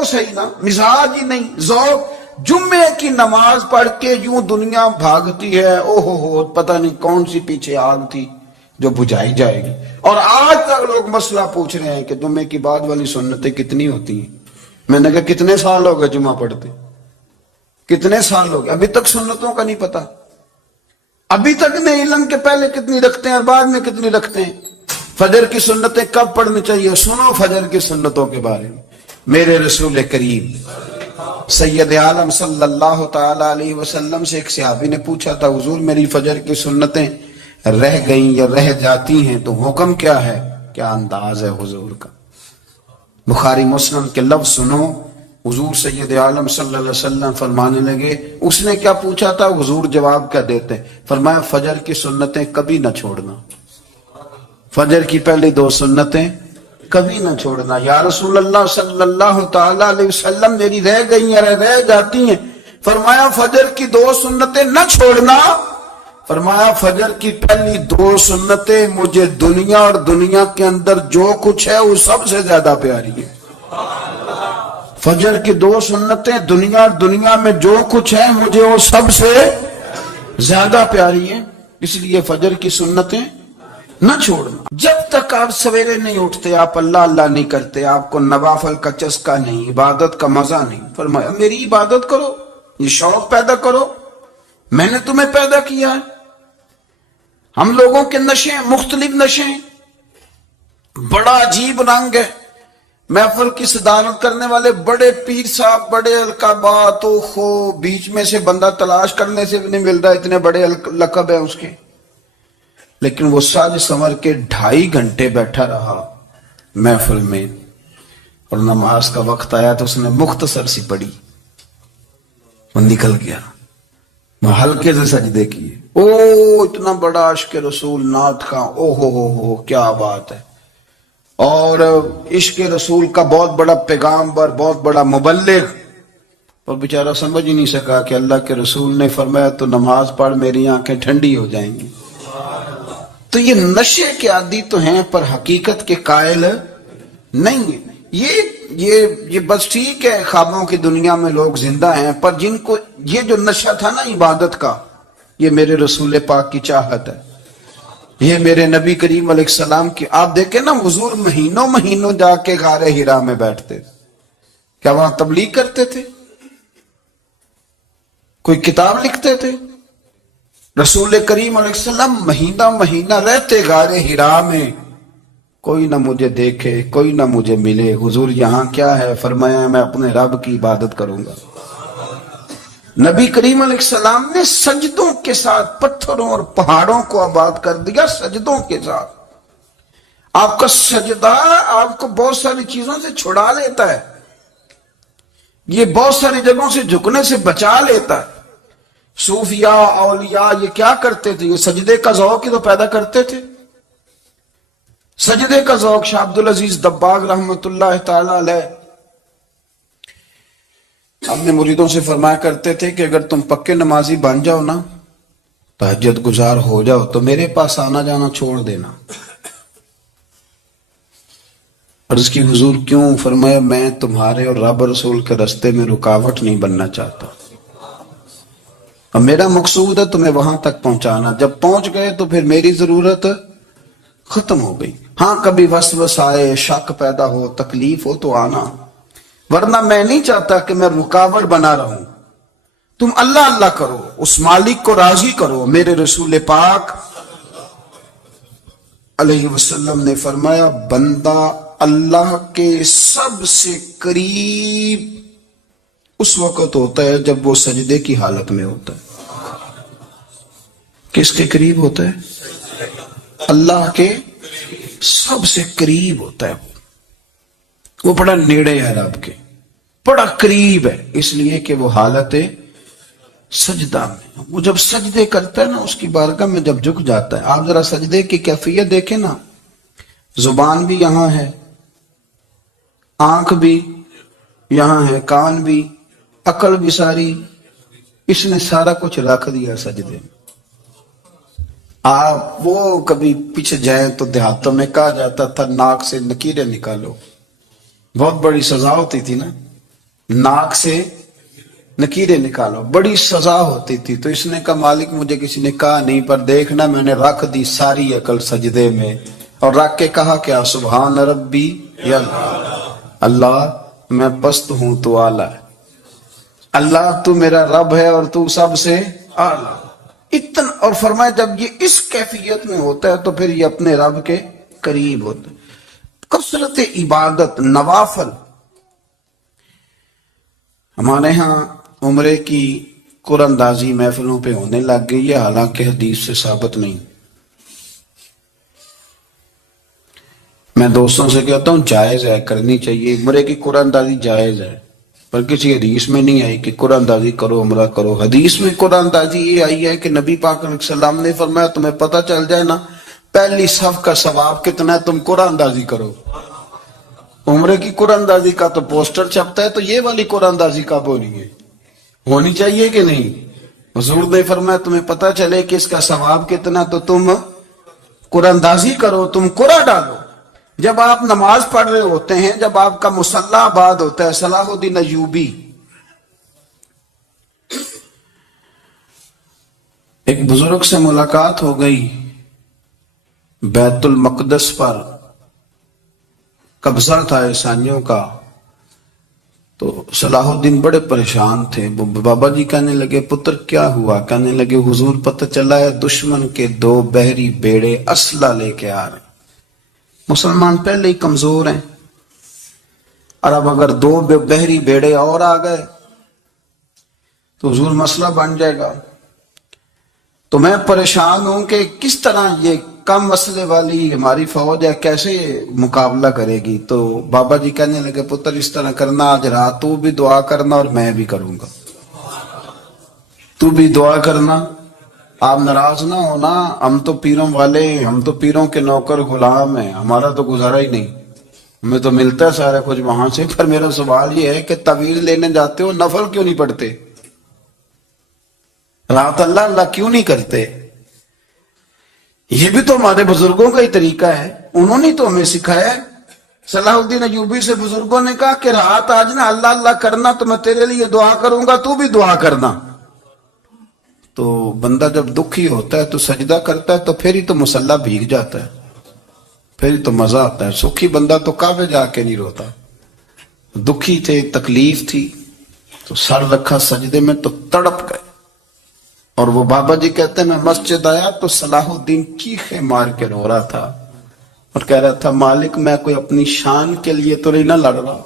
تو صحیح نا, مزاج ہی نہیں, ذوق. جمعے کی نماز پڑھ کے یوں دنیا بھاگتی ہے, او ہو پتہ نہیں کون سی پیچھے آگ تھی جو بجھائی جائے گی. اور آج تک لوگ مسئلہ پوچھ رہے ہیں کہ جمعے کی بعد والی سنتیں کتنی ہوتی ہیں. میں نے کہا کتنے سال ہو گئے جمعہ پڑھتے, کتنے سال ہو گئے, ابھی تک سنتوں کا نہیں پتا, ابھی تک نہیں علم کے پہلے کتنی رکھتے ہیں اور بعد میں کتنی رکھتے ہیں. فجر کی سنتیں کب پڑھنی چاہیے, سنو فجر کی سنتوں کے بارے میں. میرے رسول کریم سید عالم صلی اللہ تعالی علیہ وسلم سے ایک صحابی نے پوچھا تھا, حضور میری فجر کی سنتیں رہ گئیں یا رہ جاتی ہیں تو حکم کیا ہے. کیا انداز ہے حضور کا, بخاری مسلم کے لفظ سنو. حضور سید عالم صلی اللہ علیہ وسلم فرمانے لگے, اس نے کیا پوچھا تھا, حضور جواب کیا دیتے, فرمایا فجر کی سنتیں کبھی نہ چھوڑنا, فجر کی پہلی 2 سنتیں کبھی نہ چھوڑنا. یا رسول اللہ صلی اللہ تعالی علیہ وسلم میری رہ گئی ہیں, رہ جاتی ہیں. فرمایا فجر کی 2 سنتیں نہ چھوڑنا, فرمایا فجر کی پہلی 2 سنتیں مجھے دنیا اور دنیا کے اندر جو کچھ ہے وہ سب سے زیادہ پیاری ہے. فجر کی 2 سنتیں دنیا اور دنیا میں جو کچھ ہے مجھے وہ سب سے زیادہ پیاری ہیں, اس لیے فجر کی سنتیں نہ چھوڑنا. جب تک آپ سویرے نہیں اٹھتے آپ اللہ اللہ نہیں کرتے, آپ کو نوافل کا چسکا نہیں, عبادت کا مزہ نہیں. فرمایا میری عبادت کرو, یہ شوق پیدا کرو, میں نے تمہیں پیدا کیا ہے. ہم لوگوں کے نشے مختلف نشے, بڑا عجیب رنگ ہے. محفل کی صدارت کرنے والے بڑے پیر صاحب, بڑے القابات, بیچ میں سے بندہ تلاش کرنے سے بھی نہیں مل رہا, اتنے بڑے لقب ہیں اس کے. لیکن وہ ساج سنور کے 2.5 گھنٹے بیٹھا رہا محفل میں, اور نماز کا وقت آیا تو اس نے مختصر سی پڑھی, وہ نکل گیا. وہ ہلکے سے سجدے کیے. او اتنا بڑا عشق رسول نعت کا, او ہو کیا بات ہے. اور عشق رسول کا بہت بڑا پیغامبر, بہت بڑا مبلغ, اور بیچارہ سمجھ ہی نہیں سکا کہ اللہ کے رسول نے فرمایا تو نماز پڑھ میری آنکھیں ٹھنڈی ہو جائیں گی. تو یہ نشے کے عادی تو ہیں پر حقیقت کے قائل نہیں ہیں. یہ بس ٹھیک ہے خوابوں کی دنیا میں لوگ زندہ ہیں, پر جن کو یہ جو نشہ تھا نا عبادت کا, یہ میرے رسول پاک کی چاہت ہے, یہ میرے نبی کریم علیہ السلام کی. آپ دیکھیں نا حضور مہینوں جا کے غار حرا میں بیٹھتے, کیا وہاں تبلیغ کرتے تھے, کوئی کتاب لکھتے تھے؟ رسول کریم علیہ السلام مہینہ رہتے غار حرا میں, کوئی نہ مجھے دیکھے, کوئی نہ مجھے ملے. حضور یہاں کیا ہے, فرمایا میں اپنے رب کی عبادت کروں گا. نبی کریم علیہ السلام نے سجدوں کے ساتھ پتھروں اور پہاڑوں کو آباد کر دیا, سجدوں کے ساتھ. آپ کا سجدہ آپ کو بہت ساری چیزوں سے چھڑا لیتا ہے, یہ بہت ساری جگہوں سے جھکنے سے بچا لیتا ہے. صوفیاء اولیاء یہ کیا کرتے تھے, یہ سجدے کا ذوق ہی تو پیدا کرتے تھے. سجدے کا ذوق. شاہ عبدالعزیز دباغ رحمت اللہ تعالی علیہ اپنے مریدوں سے فرمایا کرتے تھے کہ اگر تم پکے نمازی بن جاؤ نا, تہجد گزار ہو جاؤ, تو میرے پاس آنا جانا چھوڑ دینا. اور اس کی حضور کیوں؟ فرمایا میں تمہارے اور رب رسول کے راستے میں رکاوٹ نہیں بننا چاہتا, اور میرا مقصود ہے تمہیں وہاں تک پہنچانا. جب پہنچ گئے تو پھر میری ضرورت ختم ہو گئی. ہاں کبھی وسوس آئے, شک پیدا ہو, تکلیف ہو تو آنا, ورنہ میں نہیں چاہتا کہ میں رکاوٹ بنا رہا ہوں. تم اللہ اللہ کرو, اس مالک کو راضی کرو. میرے رسول پاک علیہ وسلم نے فرمایا بندہ اللہ کے سب سے قریب اس وقت ہوتا ہے جب وہ سجدے کی حالت میں ہوتا ہے. کس کے قریب ہوتا ہے؟ اللہ کے سب سے قریب ہوتا ہے. وہ بڑا نیڑے ہے رب کے, بڑا قریب ہے, اس لیے کہ وہ حالت سجدہ میں. وہ جب سجدے کرتا ہے نا, اس کی بارگاہ میں جب جھک جاتا ہے. آپ ذرا سجدے کی کیفیت دیکھیں نا, زبان بھی یہاں ہے, آنکھ بھی یہاں ہے, کان بھی, عقل بھی ساری, اس نے سارا کچھ رکھ دیا سجدے میں. آپ وہ کبھی پیچھے جائیں تو دیہاتوں میں کہا جاتا تھا ناک سے نکیریں نکالو, بہت بڑی سزا ہوتی تھی نا. नाक से नकीरे निकालो, बड़ी सजा होती थी। तो इसने कहा मालिक मुझे किसी ने कहा नहीं, पर देखना मैंने रख दी सारी अकल सजदे में, और रख के कहा क्या, सुभान रब्बी या अल्लाह मैं पस्त हूं तो आला है, अल्लाह तू मेरा रब है और तू सबसे आला। इतना, और फरमाया जब ये इस कैफियत में होता है तो फिर ये अपने रब के करीब होता है। कसरत इबादत, नवाफल। हमारे यहाँ उम्रे की कुरानदाजी महफिलों पे होने लग गई है, हालांकि हदीस से साबित नहीं। मैं दोस्तों से कहता हूँ जायज है, करनी चाहिए, उम्रे की कुरानदाजी जायज है, पर किसी हदीस में नहीं आई कि कुरानदाजी करो उम्रा करो। हदीस में कुरानदाजी ये आई है कि नबी पाक अलैहि सल्लम ने फरमाया तुम्हें पता चल जाए ना पहली सफ का सवाब कितना है, तुम कुरानदाजी करो। उम्रे की कुरानदाजी का तो पोस्टर छपता है, तो ये वाली कुरानदाजी कब होनी है, होनी चाहिए कि नहीं। हुजूर ने फरमाया तुम्हें पता चले कि इसका सवाब कितना, तो तुम कुरानदाजी करो, तुम कुरा डालो। जब आप नमाज पढ़ रहे होते हैं, जब आपका मुसल्ला आबाद होता है, सलाहुद्दीन अय्यूबी, एक बुजुर्ग से मुलाकात हो गई, बैतुल मक़दस पर कब्जा था ईसाइयों का। तो सलाहुद्दीन बड़े परेशान थे। बाबा जी कहने लगे पुत्र क्या हुआ, कहने लगे हुजूर पता चला है दुश्मन के 2 बहरी बेड़े असला लेके आ रहे, मुसलमान पहले ही कमजोर हैं, और अब अगर 2 बहरी बेड़े और आ गए तो हुजूर मसला बन जाएगा। तो मैं परेशान हूं कि किस तरह ये कम मसले वाली हमारी फौज है, कैसे मुकाबला करेगी। तो बाबा जी कहने लगे पुत्र इस तरह करना, आज रात तू भी दुआ करना और मैं भी करूंगा, तू भी दुआ करना, आप नाराज ना होना, हम तो पीरों वाले, हम तो पीरों के नौकर गुलाम हैं, हमारा तो गुजारा ही नहीं, हमें तो मिलता है सारा कुछ वहां से। पर मेरा सवाल ये है कि तवीज़ लेने जाते हो, नफल क्यों नहीं पढ़ते, रात अल्लाह अल्लाह क्यों नहीं करते। ये भी तो हमारे बुजुर्गों का ही तरीका है, उन्होंने तो हमें सिखाया है। सलाहुद्दीन अय्यूबी से बुजुर्गों ने कहा कि रात आज ना अल्लाह अल्लाह करना, तो मैं तेरे लिए दुआ करूंगा, तू भी दुआ करना। तो बंदा जब दुखी होता है तो सजदा करता है, तो फिर ही तो मुसल्ला भीग जाता है, फिर ही तो मजा आता है। सुखी बंदा तो काबे जाके नहीं रोता, दुखी थे, तकलीफ थी, तो सर रखा सजदे में तो तड़प गए। और वो बाबा जी कहते हैं मैं मस्जिद आया तो सलाहुद्दीन चीखे मार के रो रहा था और कह रहा था मालिक मैं कोई अपनी शान के लिए तो नहीं ना लड़ रहा,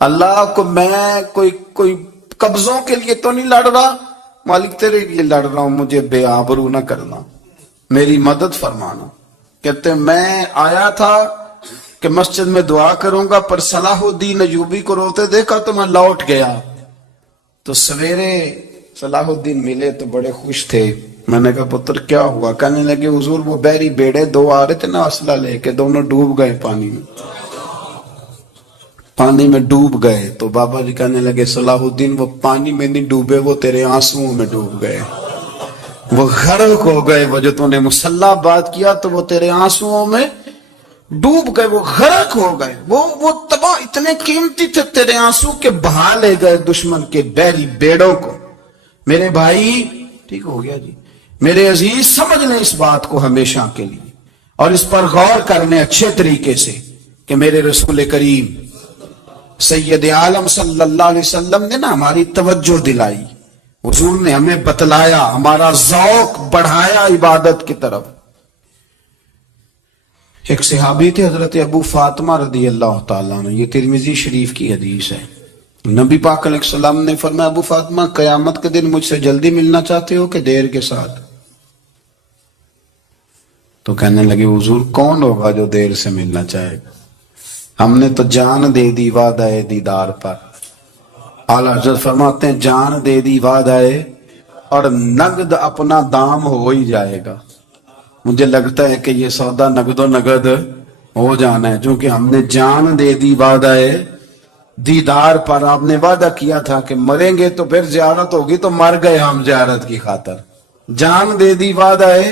अल्लाह को मैं कोई कब्जों के लिए तो नहीं लड़ रहा, मालिक तेरे लिए लड़ रहा हूं, मुझे बेआबरू ना करना, मेरी मदद फरमाना। कहते मैं आया था कि मस्जिद में दुआ करूंगा, पर सलाहुद्दीन अय्यूबी को रोते देखा तो मैं लौट गया। तो सवेरे सलाहुद्दीन मिले तो बड़े खुश थे। मैंने कहा पुत्र क्या हुआ, कहने लगे हुजूर वो बहरी बेड़े 2 आ रहे थे ना असला लेके, दोनों डूब गए पानी में डूब गए। तो बाबा जी कहने लगे सलाहुद्दीन वो पानी में नहीं डूबे, वो तेरे आंसुओं में डूब गए, वो गर्क हो गए, वो जो तूने मुसल्ला बात किया तो वो तेरे आंसुओं में डूब गए, वो गर्क हो गए, वो तबाह, इतने कीमती थे तेरे आंसू के बहा ले गए दुश्मन के बहरी बेड़ों को। मेरे भाई ठीक हो गया जी, मेरे अजीज समझ लें इस बात को हमेशा के लिए, और इस पर गौर करने अच्छे तरीके से कि मेरे रसूल करीम सैयद आलम सल्लल्लाहु अलैहि वसल्लम ने ना हमारी तवज्जो दिलाई, हुजूर ने हमें बतलाया, हमारा ज़ौक़ बढ़ाया इबादत की तरफ। एक सहाबी थे हजरत अबू फातिमा रदी अल्लाह ताला अन्हु, ये तिरमिज़ी शरीफ की हदीस है। नबी पाक अलैहिस्सलाम ने फरमाया अबू फातिमा कयामत के दिन मुझसे जल्दी मिलना चाहते हो कि देर के साथ। तो कहने लगे हुजूर कौन होगा जो देर से मिलना चाहेगा, हमने तो जान दे दी वादाए दीदार पर। आला हज़रत फरमाते हैं जान दे दी वादाए और नगद अपना दाम हो ही जाएगा। मुझे लगता है कि ये सौदा नगदो नगद हो जाना है, क्योंकि हमने जान दे दी वादाए दीदार पर। आपने वादा किया था कि मरेंगे तो फिर ज़ियारत होगी, तो मर गए हम ज़ियारत की खातर। जान दे दी वादाए